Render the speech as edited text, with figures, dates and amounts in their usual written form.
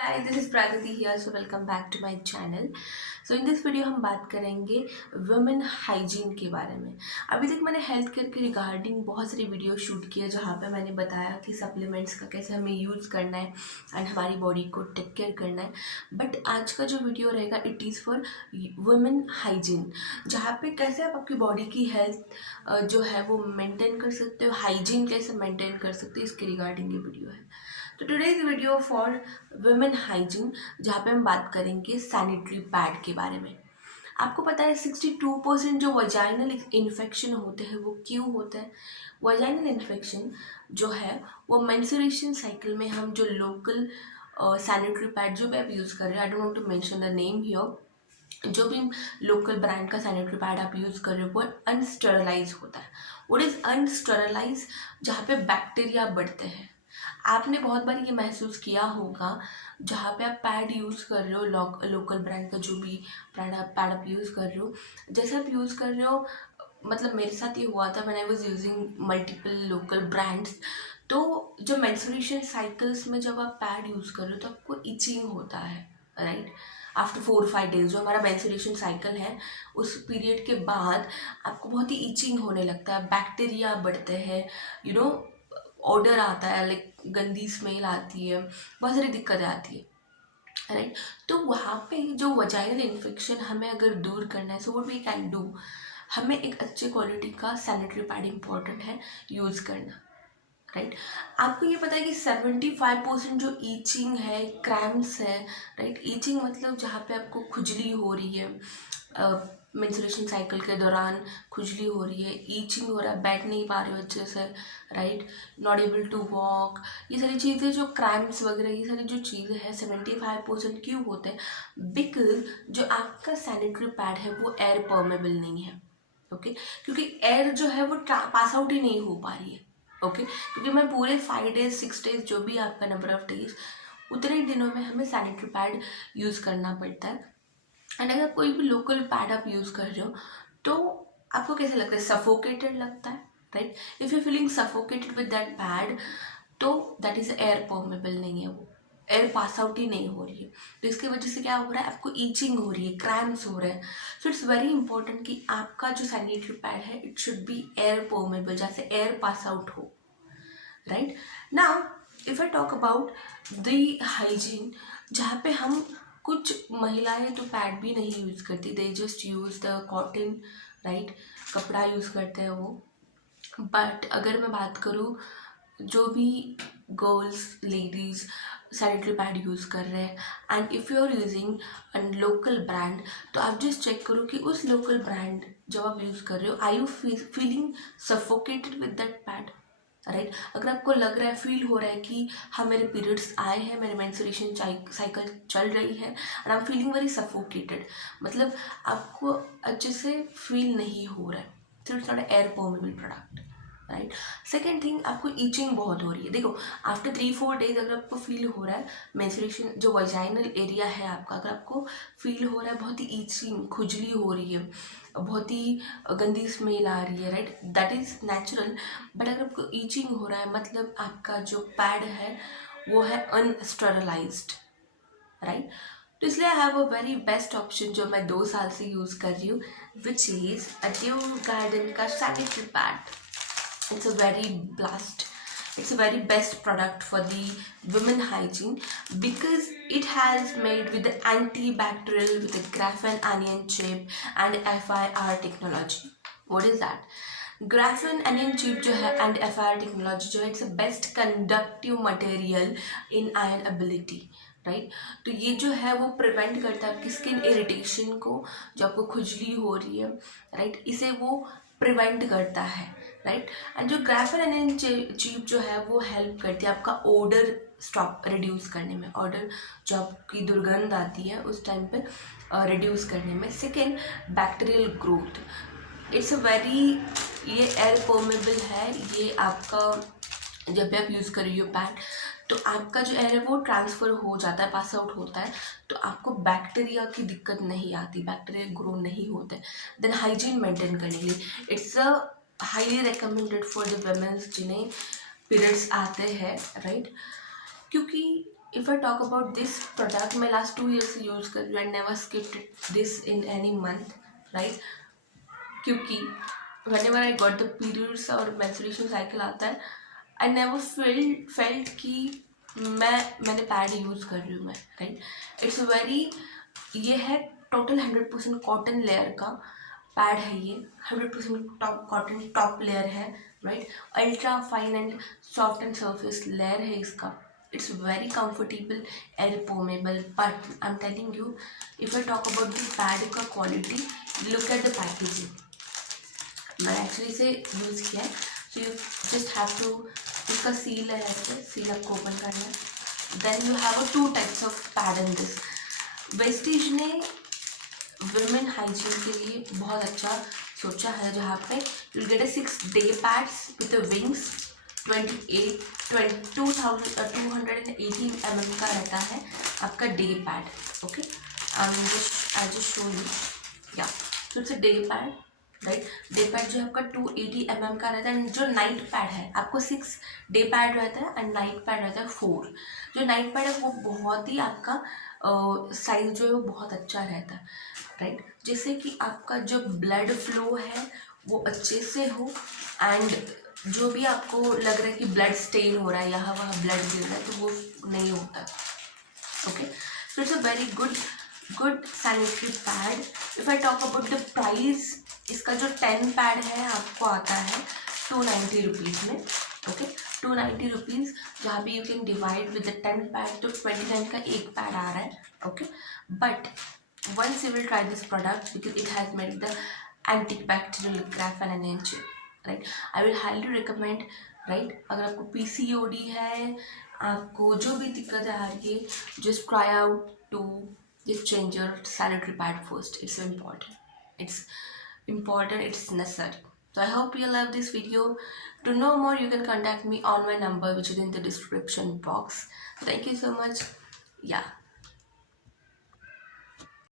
Guys, this is Pragati here, so welcome back to my channel. So in this video हम बात करेंगे women hygiene के बारे में। अभी तक मैंने हेल्थ केयर के रिगार्डिंग बहुत सारी वीडियो शूट की है जहाँ पे मैंने बताया कि सप्लीमेंट्स का कैसे हमें यूज़ करना है एंड हमारी बॉडी को टेक केयर करना है। बट आज का जो वीडियो रहेगा it is for women hygiene, जहाँ पे कैसे आप आपकी बॉडी की हेल्थ जो है वो मेंटेन कर सकते हो, हाइजीन कैसे मेंटेन कर सकते हो, इसके रिगार्डिंग ये वीडियो है। तो today's video for women hygiene, जहाँ पे हम बात करेंगे सैनिटरी पैड के बारे में। आपको पता है 62% जो वजाइनल इन्फेक्शन होते हैं वो क्यों होते हैं? वजाइनल इन्फेक्शन जो है वो मेंस्ट्रुएशन साइकिल में हम जो लोकल सैनिटरी पैड जो भी आप यूज़ कर रहे हैं, I don't want to mention the name here, जो भी लोकल ब्रांड का सैनिटरी पैड आप यूज़ कर रहे हो वो अनस्टरलाइज होता है। What is unsterilised? जहाँ पे बैक्टीरिया बढ़ते हैं। आपने बहुत बार ये महसूस किया होगा जहाँ पे आप पैड यूज़ कर रहे हो, लोकल ब्रांड का जो भी पैड आप यूज़ कर रहे हो, जैसे आप यूज़ कर रहे हो, मतलब मेरे साथ ये हुआ था when I was using multiple local brands. तो जो मेंस्ट्रुएशन साइकिल्स में जब आप पैड यूज़ कर रहे हो तो आपको इचिंग होता है, राइट? आफ्टर 4-5 डेज जो हमारा मेंस्ट्रुएशन साइकिल है उस पीरियड के बाद आपको बहुत ही इचिंग होने लगता है, बैक्टीरिया बढ़ते हैं, यू नो ऑर्डर आता है, लाइक गंदी स्मेल आती है, बहुत सारी दिक्कतें आती है, राइट? तो वहाँ पे जो वजाइनल इन्फेक्शन हमें अगर दूर करना है, so what we can do, हमें एक अच्छे क्वालिटी का सैनिटरी पैड इम्पॉर्टेंट है यूज़ करना, राइट? आपको ये पता है कि 75% जो ईचिंग है, क्रैम्प्स है, राइट? ईचिंग मतलब जहाँ पे आपको खुजली हो रही है, मेंस्ट्रुएशन साइकिल के दौरान खुजली हो रही है, ईचिंग हो रहा है, बैठ नहीं पा रहे हो अच्छे से, right? Not able to walk, ये सारी चीज़ें जो क्रैम्प्स वगैरह, ये सारी जो चीज़ें हैं 75% क्यों होते हैं? बिकॉज जो आपका सैनिटरी पैड है वो एयर परमेबल नहीं है, ओके? क्योंकि एयर जो है वो पास आउट ही नहीं हो पा रही है, ओके? क्योंकि मैं पूरे 5 डेज 6 डेज जो भी आपका नंबर ऑफ डेज, उतने ही दिनों में हमें सैनिटरी पैड यूज़ करना पड़ता है। एंड अगर कोई भी लोकल पैड आप यूज़ कर रहे हो तो आपको कैसे लगता है? सफोकेटेड लगता है, right? If you feeling suffocated with that pad तो दैट इज़ एयर परमेबल नहीं है, वो एयर पास आउट ही नहीं हो रही है। तो इसकी वजह से क्या हो रहा है? आपको ईचिंग हो रही है, क्रैम्प्स हो रहे हैं। सो इट्स वेरी इंपॉर्टेंट कि आपका जो सैनिटरी पैड है it should be air permeable, जैसे एयर पास आउट हो, right? Now if I talk about the hygiene, जहाँ पे हम कुछ महिलाएं तो पैड भी नहीं यूज़ करती, they just use the cotton, right? कपड़ा यूज़ करते हैं वो। बट अगर मैं बात करूँ, जो भी girls ladies sanitary pad use कर रहे हैं and if you are using a local brand, तो आप जस्ट चेक करो कि उस लोकल ब्रांड जब आप यूज़ कर रहे हो, I you feeling suffocated with that pad, right? अगर आपको लग रहा है, फील हो रहा है कि हाँ मेरे पीरियड्स आए हैं, मेरे मेंस्ट्रुएशन साइकिल चल रही है and I am feeling very suffocated, मतलब आपको अच्छे से फील नहीं हो रहा है, तो it's not air permeable product, right? Second thing, आपको ईचिंग बहुत हो रही है। देखो, आफ्टर 3-4 डेज अगर आपको फील हो रहा है मेंस्ट्रुएशन जो वजाइनल एरिया है आपका, अगर आपको फील हो रहा है बहुत ही ईचिंग, खुजली हो रही है, बहुत ही गंदी स्मेल आ रही है, right? That is natural. But अगर आपको ईचिंग हो रहा है मतलब आपका जो पैड है वो है अनस्टरलाइज्ड, राइट? तो इसलिए I have a very best option जो मैं 2 साल से यूज़ कर रही हूँ, विच इज़ ड्यू गार्डन का sanitary pad. It's a very blast. It's a very best product for the women hygiene because it has made with the antibacterial with the graphene anion chip and FIR technology. What is that? Graphene anion chip जो है and FIR technology जो है, it's a best conductive material in iron ability. Right? तो ये जो है वो prevent करता है आपकी स्किन इरिटेशन को, जो आपको खुजली हो रही है, राइट? इसे वो प्रिवेंट करता है, राइट? एंड जो ग्राफेन एनियन चिप जो है वो हेल्प करती है आपका ओडर स्टॉप रिड्यूस करने में, ऑर्डर जो आपकी दुर्गंध आती है उस टाइम पे रिड्यूस करने में। Second, bacterial growth, it's a very, ये एयर परमेबल है, ये आपका जब भी आप यूज़ कर रही हो पैड तो आपका जो एयर है वो ट्रांसफ़र हो जाता है, पास आउट होता है, तो आपको बैक्टीरिया की दिक्कत नहीं आती, बैक्टीरिया ग्रो नहीं होते। देन हाइजीन मेंटेन करने के लिए it's a highly recommended for the women's जिन्हें पीरियड्स आते हैं, राइट? क्योंकि if I talk about this product, मैं last 2 years से use कर रही हूँ and never skipped this in any month, right? क्योंकि whenever I got the periods और menstruation cycle आता है, I never felt कि मैंने पैड यूज़ कर रही हूँ मैं, राइट? इट्स वेरी, ये है टोटल 100% कॉटन लेयर का पैड है ये, 100% टॉप कॉटन टॉप लेयर है, right? Ultra fine and soft and surface layer है इसका. It's very comfortable, air permeable, but I am telling you, if I talk about the pad का quality, look at the packaging. मैंने actually इसे use किया है. So you just have to, इसका seal है, ऐसे सील आपको ओपन करना है. Then you have 2 types of pad in this. Vestige ने वुमेन हाइजीन के लिए बहुत अच्छा सोचा है, जहाँ पे you get 6 day pads with wings. 218 mm का रहता है आपका day pad. Okay, I just show you. या so it's a day pad, right? Day pad जो आपका 280 mm का रहता है. एंड जो नाइट पैड है आपको 6 डे पैड रहता है एंड नाइट पैड रहता है 4. जो नाइट पैड है वो बहुत ही आपका साइज जो है वो बहुत अच्छा रहता है, राइट? जिससे कि आपका जो ब्लड फ्लो है वो अच्छे से हो, एंड जो भी आपको लग रहा है कि ब्लड स्टेन हो रहा है, यहाँ वहाँ ब्लड गिर रहा है, तो वो नहीं होता. Okay, so it's a very good sanitary pad. If I talk about the price, इसका जो 10 पैड है आपको आता है 290 रुपीज़ में. ओके, 290 रुपीज़, जहाँ पे you can divide with the 10 pad, तो 29 का एक पैड आ रहा है. Okay, but once you will try this product, because it has made the antibacterial graft and enhancer, right? I will highly recommend, right? अगर आपको PCOD है, आपको जो भी दिक्कत आ रही है, just try out to just change your sanitary pad first. It's important, it's necessary. So I hope you love this video. To know more, you can contact me on my number, which is in the description box. Thank you so much. Yeah.